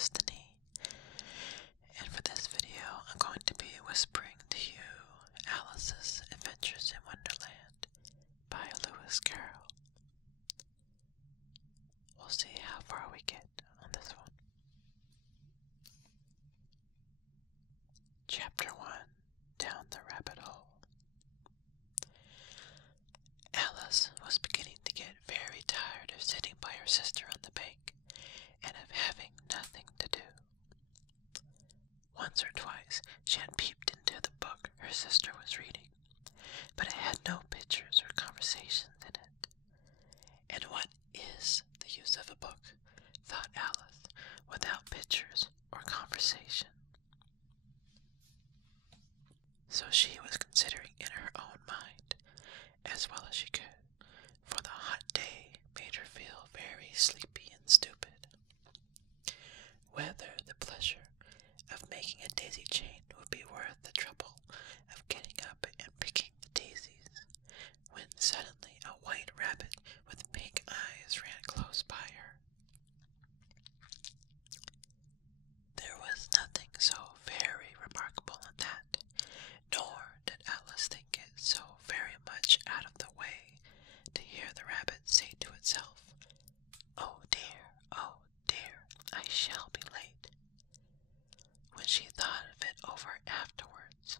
Destiny, and for this video I'm going to be whispering to you Alice's Adventures in Wonderland by Lewis Carroll. We'll see how far we get on this one. Chapter 1, Down the Rabbit Hole. Alice was beginning to get very tired of sitting by her sister on the bank and of having nothing to do. Once or twice she had peeped into the book her sister was reading, but it had no pictures or conversations in it. And what is the use of a book, thought Alice, without pictures or conversation? So she was considering in her own mind, as well as she could, for the hot day made her feel very sleepy and stupid, whether the pleasure of making a daisy chain would be worth the trouble of getting up and picking the daisies, when suddenly a white rabbit with pink eyes ran close by her. There was nothing so very remarkable in that, nor did Alice think it so very much out of the way to hear the rabbit say to itself, oh dear, I shall be late." When she thought of it over afterwards,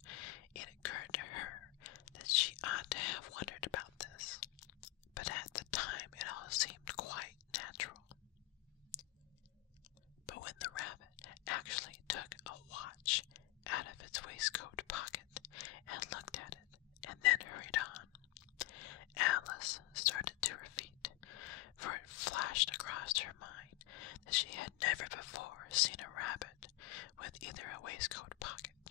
it occurred to her that she ought to have wondered about this, but at the time it all seemed quite natural. But when the rabbit actually took a watch out of its waistcoat pocket and looked at it, and then hurried on, Alice started to her feet, for it flashed across her mind that she had never before seen a rabbit with either a waistcoat pocket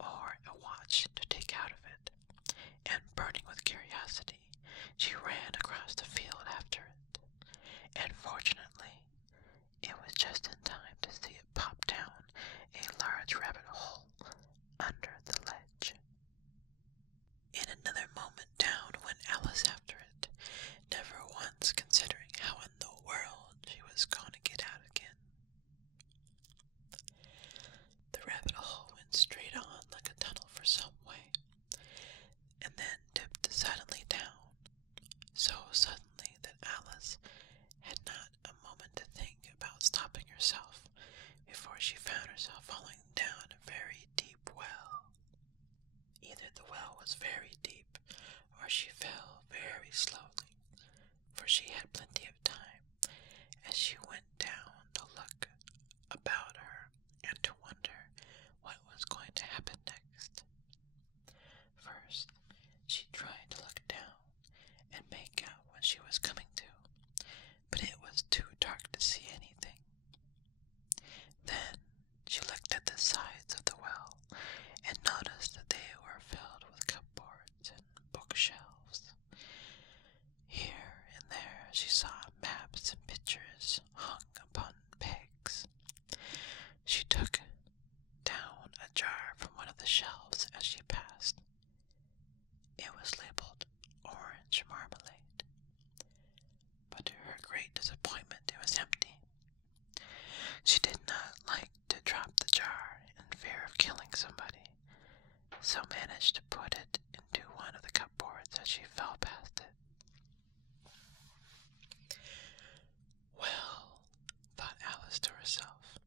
or a watch to take out of it, and burning with curiosity, she ran across the field after it, and fortunately it was just in time to see it pop down a large rabbit hole under the ledge. In another moment down went Alice after it, never once considering how in the world she was going to get out again. The rabbit hole went straight on like a tunnel for some way, and then dipped suddenly down, so suddenly that Alice had not a moment to think about stopping herself before she found herself falling down a very deep well. Either the well was very deep, or she fell very slowly, for she had plenty of time as she went down to look about her and to wonder what was going to happen next. First, she tried to look down and make out what she was coming to, but it was too dark to see anything. Then she looked at the sides of the well and noticed that they were filled with cupboards and bookshelves. Here and there she saw maps and pictures hung upon pegs. She took down a jar from one of the shelves as she passed. It was labeled orange marmalade, but to her great disappointment it was empty. She did not like to drop the jar in fear of killing somebody, so managed to put it into one of the cupboards as she fell past it. Well, thought Alice to herself,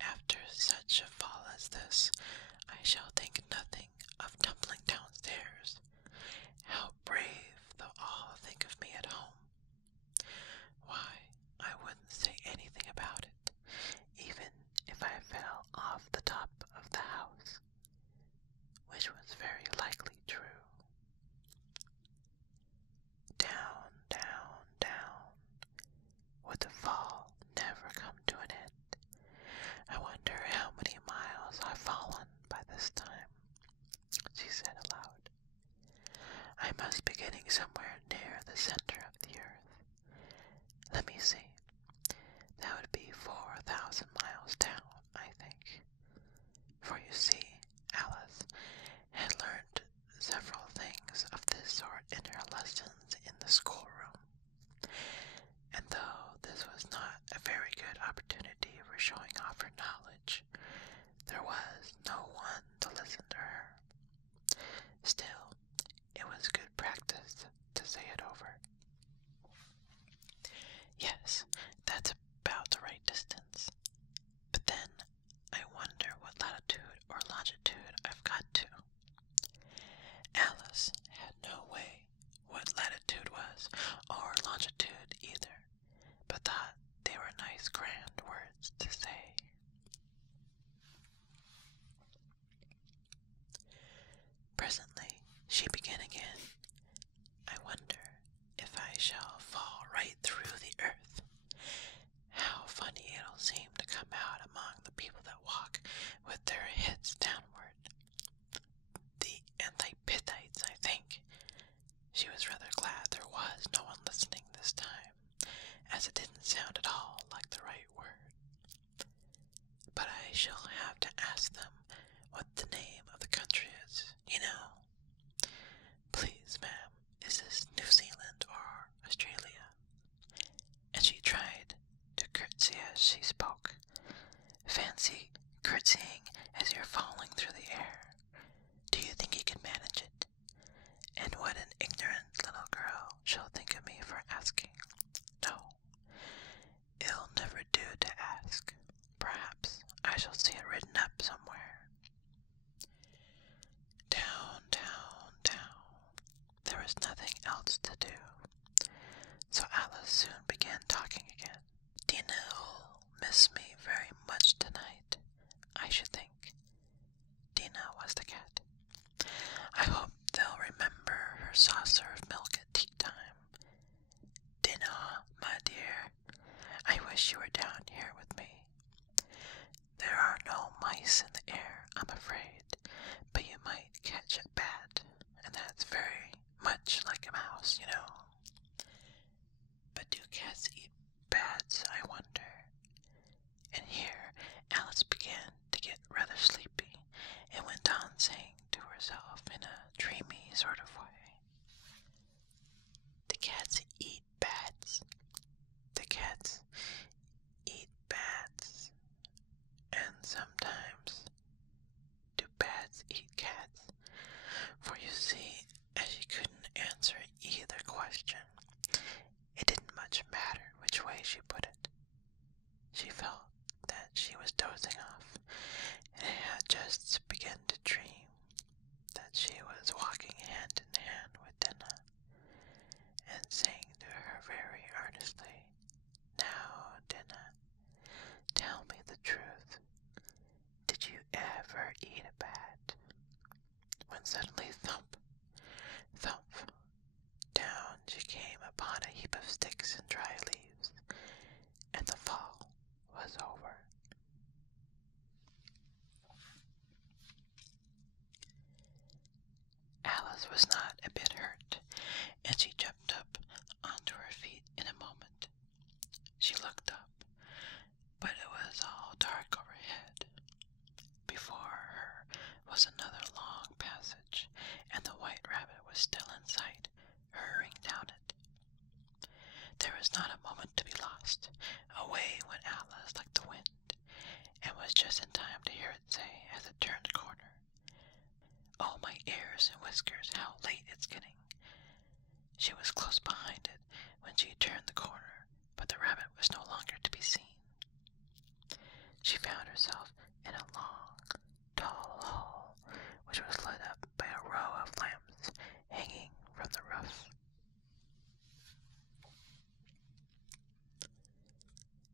after such a fall as this, I shall think nothing of tumbling downstairs. How brave they'll all think of me at home. Why, I wouldn't say anything about it, even if I fell off the top of the house, which was very likely true. Down, down, down. Would the fall never come to an end? I wonder how many miles I've fallen by this time, she said aloud. I must be getting somewhere near the center of the earth. Let me see. That would be 4,000 miles down, I think. For you see, Alice had learned several things of this sort in her lessons in the schoolroom, and though this was not a very good opportunity for were showing off her knowledge. There was no one to listen to her. Still, it was good practice to say it over. Yes, that's about the right distance. But then, I wonder what latitude or longitude I've got to. Alice had no way what latitude was, or longitude either, but thought they were nice grand words to say. Presently she began again. I wonder if I shall fall right through the earth. How funny it'll seem to come out among the people that walk with their heads downward. The Antipithites, I think. She was rather glad there was no one listening this time, as it didn't sound at all like the right word. But I shall have to ask them what the name of the country is, you know. Please, ma'am, is this New Zealand or Australia? And she tried to curtsy as she spoke. Fancy curtsying as you're falling through the air. Do you think you can manage it? And what an ignorant little girl she'll think of me for asking. No, it'll never do to ask. Perhaps I shall see it written up somewhere. Down, down, down. There was nothing else to do. So Alice soon began talking again. Dinah'll miss me very much tonight, I should think. Dinah was the cat. I hope they'll remember her saucer of milk at tea time. Dinah, my dear, I wish you were down here with me. There are no mice in the air, I'm afraid, but you might catch a bat, and that's very much like a mouse, you know. But do cats eat bats, I wonder? And here Alice began to get rather sleepy, and went on saying to herself in a dreamy sort of way, the cats eat bats. The cats eat bats. And sometimes do bats eat cats? For you see, as she couldn't answer either question, it didn't much matter which way she put it. She felt that she was dozing off, and had just begun to dream that she was walking hand in hand with Dinah, and saying to her very earnestly, Now, Dinah, tell me the truth. Did you ever eat a bat? When suddenly thump, thump, down she came upon a heap of sticks and dry leaves, and the fall was over. Alice was not a bit hurt, and she jumped up onto her feet in a moment. She looked up, but it was all dark overhead. Before her was another long passage, and the white rabbit was still in sight, hurrying down it. There was not a moment to be lost. Away went Alice like the wind, and was just in time to hear it say as it turned a corner, Oh, my ears and whiskers, how late it's getting. She was close behind it when she turned the corner, but the rabbit was no longer to be seen. She found herself in a long, tall hall, which was lit up by a row of lamps hanging from the roof.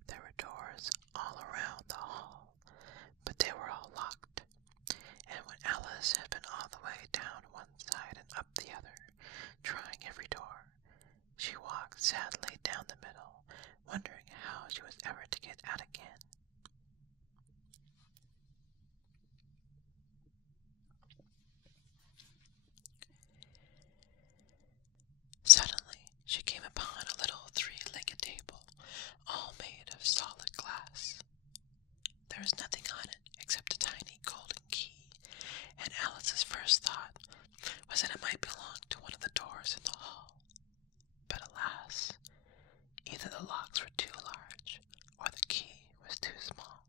There were doors all around the hall, but they were all locked, and when Alice had been all the way down one side and up the other, trying every door, she walked sadly down the middle, wondering how she was ever to get out again. Suddenly she came upon a little three-legged table, all made of solid glass. There was nothing on it except a tiny golden key, and Alice's first thought was that it might belong to one of the doors in the hall. But alas, either the locks were too large, or the key was too small.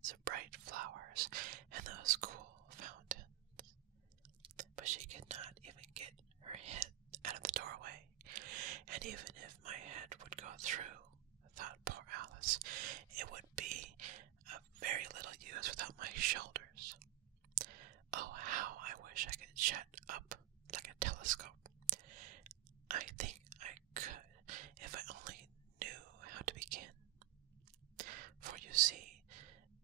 beds of bright flowers and those cool fountains. But she could not even get her head out of the doorway, and even if my head would go through, thought poor Alice, it would be of very little use without my shoulders. Oh, how I wish I could shut up like a telescope. I think I could if I only knew how to begin. For you see,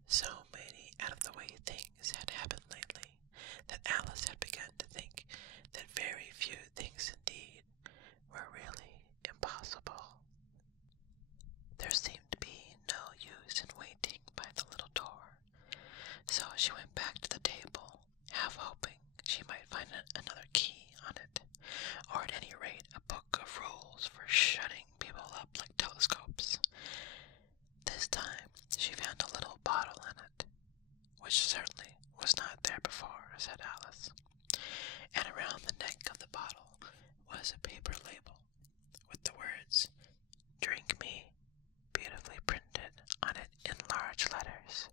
so many out-of-the-way things had happened lately that Alice had begun to think that very few things indeed were really impossible. There seemed to be no use in waiting by the little door, so she went back to the table, half hoping she might find another key on it, or at any rate a book of rules for shutting people up like telescopes. This time she found a little bottle in it, which certainly was not there before, said Alice, and around the neck of the bottle was a paper label with the words, "Drink me," beautifully printed on it in large letters.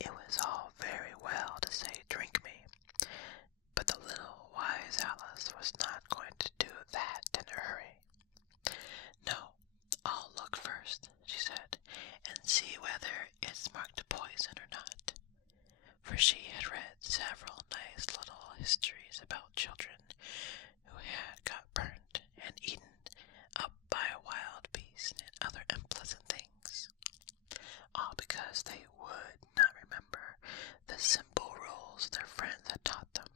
It was all very well to say, "Drink me," but the little wise Alice was not going to do that in a hurry. "No, I'll look first," she said, "and see whether it's marked poison or not." For she had read several nice little histories about children who had got burnt and eaten up by a wild beast and other unpleasant things, all because they would not remember the simple rules their friends had taught them,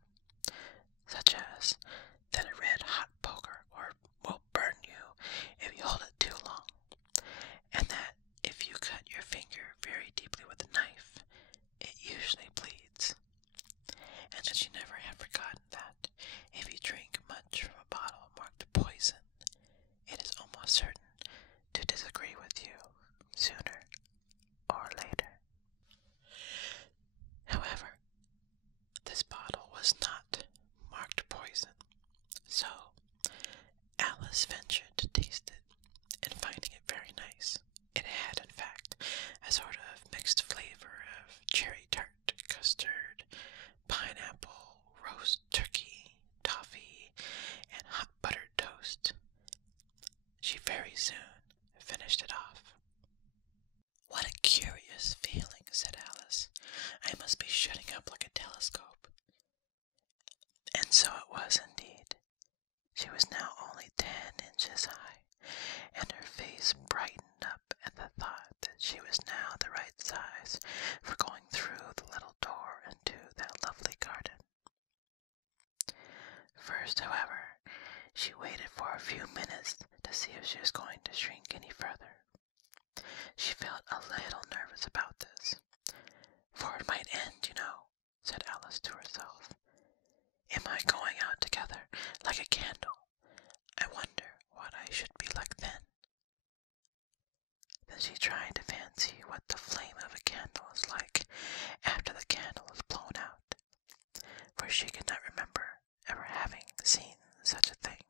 such as that a red-hot poker will burn you if you hold it too long, and that if you cut your finger very deeply with a knife, it usually bleeds, and that she never had forgotten that if you drink much from a bottle marked poison, it is almost certain to disagree with you sooner or later. However, this bottle was not marked poison, so Alice ventured to taste it, and finding it very nice, it had, in fact, a sort of mixed flavor of cherry tart, custard, pineapple, roast turkey, toffee, and hot buttered toast. She very soon finished it off. "What a curious feeling," said Alice. "I must be shutting up like a telescope." And so it was indeed. She was now only 10 inches high, and her face brightened up at the thought that she was now the right size for going through the little door into that lovely garden. First, however, she waited for a few minutes to see if she was going to shrink any further. She felt a little nervous about this, for it might end, you know, said Alice to herself. Am I going out together like a candle? I wonder what I should be like then. Then she tried to fancy what the flame of a candle is like after the candle is blown out, for she could not remember ever having seen such a thing.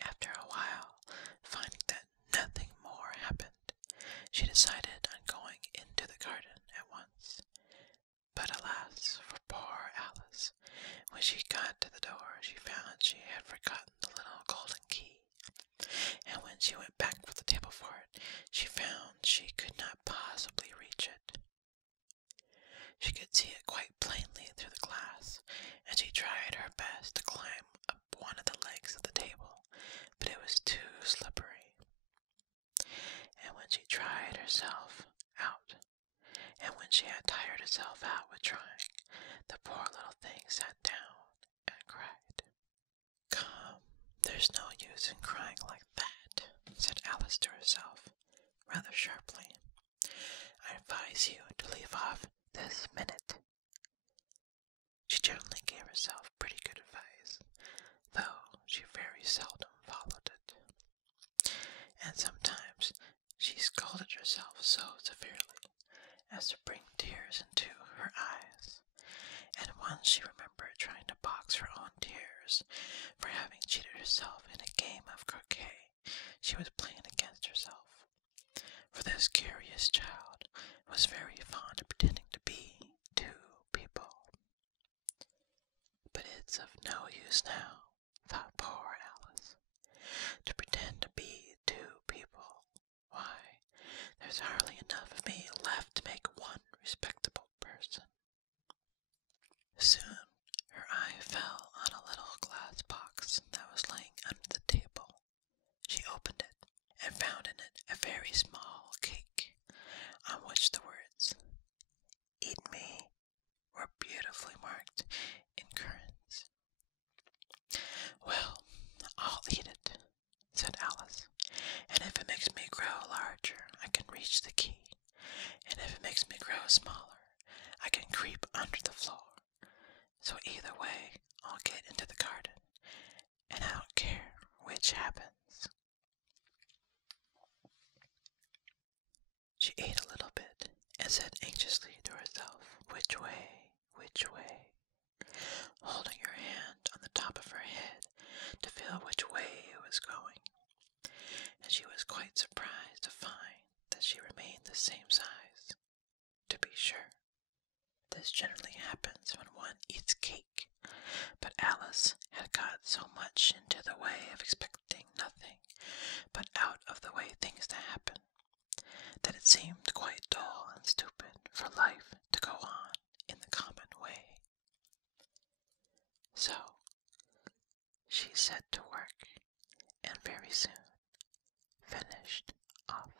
After a while, finding that nothing more happened, she decided on going into the garden at once. But alas for poor Alice, when she got to the door she found she had forgotten the little golden key, and when she went back with the table for it, she found she could not possibly reach it. She could see it quite plainly through the glass, and she tried her best to climb up one of the legs of the table, but it was too slippery. And when she tried herself out, and when she had tired herself out with trying, the poor little thing sat down and cried. "Come, there's no use in crying like that," said Alice to herself, rather sharply. "I advise you to leave off this minute." She generally gave herself pretty good advice, though she very seldom followed it. And sometimes she scolded herself so severely as to bring tears into her eyes, and once she remembered trying to box her own tears for having cheated herself in a game of croquet she was playing against herself. For this curious child was very fond of pretending to be two people. But it's of no use now, thought poor Alice, to pretend to be two people. Why, there's hardly enough of me left to make one respectable person. Soon her eye fell on a little glass box that was laying under the table. She opened it and found in it a very small cake, on which the words, "Eat me," were beautifully marked in currants. "Well, I'll eat it," said Alice, "and if it makes me grow larger, I can reach the key, and if it makes me grow smaller, I can creep under the floor. So either way, I'll get into the garden, and I don't care which happens." She ate a little bit and said anxiously to herself, "Which way, which way?" holding her hand on the top of her head to feel which way it was going. And she was quite surprised to find that she remained the same size. To be sure, this generally happens when one eats cake, but Alice had got so much into the way of expecting nothing but out of the way things to happen, that it seemed quite dull and stupid for life to go on in the common way. So she set to work, and very soon finished off.